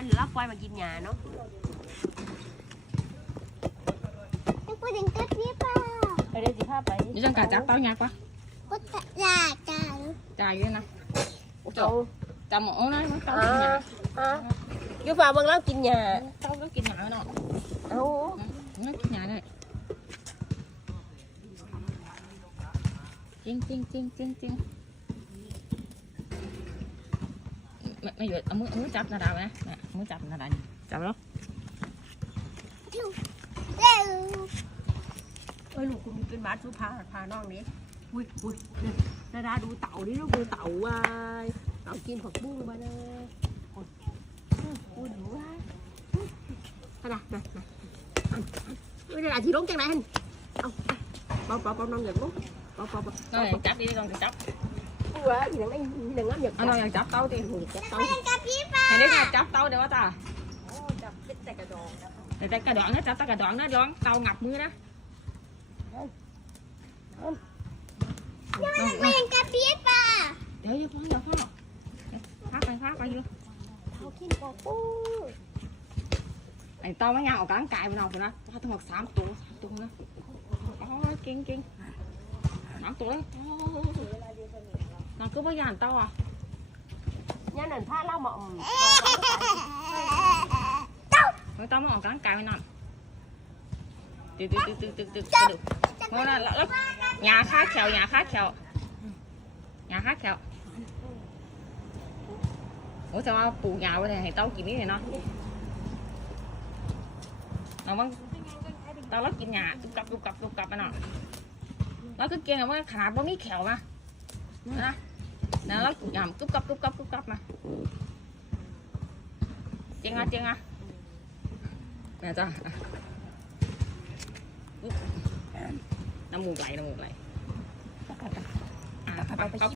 khoanh lót quay mà chim nhà nó. Quyết định kết tiếp à ở đây chị pháp vậy chị đang cà chặt tao nha quá. Quất là trời. Trời kia nè trời. Trời. Mà ố nó tao à, chim nhà. À. chú vào bằng lót chim nhà. Tao nó chim nhà nó. Đâu ừ, nó chim nhà này. chim chim chim chim chim ไม่ไม่หยุดเอามือเอามือจับนาดาวนะนี่ยเอามือจับนาดาวนี่จับแล้วเอ้ยลูกคุณเป็นบาสุพาพาน้องนี้อุ้ยอุ้ยนาดาดูเต่าดิลูกดูเต่าวายเต่ากินผักบุ้งมาเลยโอ้ยอุ้ยดูว่าขนาดนะนะไม่ได้อาทีลงจังไหนเอาเปาเปาเปาน้องอยากลุกเปาเปาเปาน้องอยาจับดีลองจับ ว้ายอย่างนั้นอย่างนั้นอยาก เอาน้องอยากจับเต้าดิ หูจะเต่า กระพริบอ่ะ เห็นได้ไงจับเต้าเดี๋ยวว่าจ้า จับเป็นแต่กระดองนะ แต่แต่กระดองนะจับแต่กระดองนะดองเต้างับมือนะ ไม่ยังกระพริบอ่ะ เดี๋ยวอย่าพ่ออย่าพ่อพักไปพักไปอยู่ เต่ากินผักบุ้ง ไอ้เต้าไม่ยางออกกำลังกายไปนอกนะว่าทั้งหมดสามตัวสามตัวนะอ๋อเก่งเก่งสามตัวเลย อ๋อน้องก็ไม่ยานเต้าอะย่านั่นผ้าเล่าหมอมเฮ้ยเต้ามาออกกำลังกายไปนอนตึกตึกตึกตึกตึกตึกตึกเมื่อนั้นแล้วหยาคาแขวหยาคาแขวหยาคาแขวโอ้จะว่าปลูกหยาไว้ให้เต้ากินนี่เนาะเอาบ้างตอนเรากินหญ้าตุบกับตุบกับตุบกับมาเนาะเราก็เก่งอะว่าขนาดบ่มีแขวมานะ นะเราหย่ำกรุบกรับกรุบกรับกรุบกรับมาเจ๋งอะเจ๋งอะแม่จ้าน้ำมูกไหลน้ำมูกไหลอะไปไป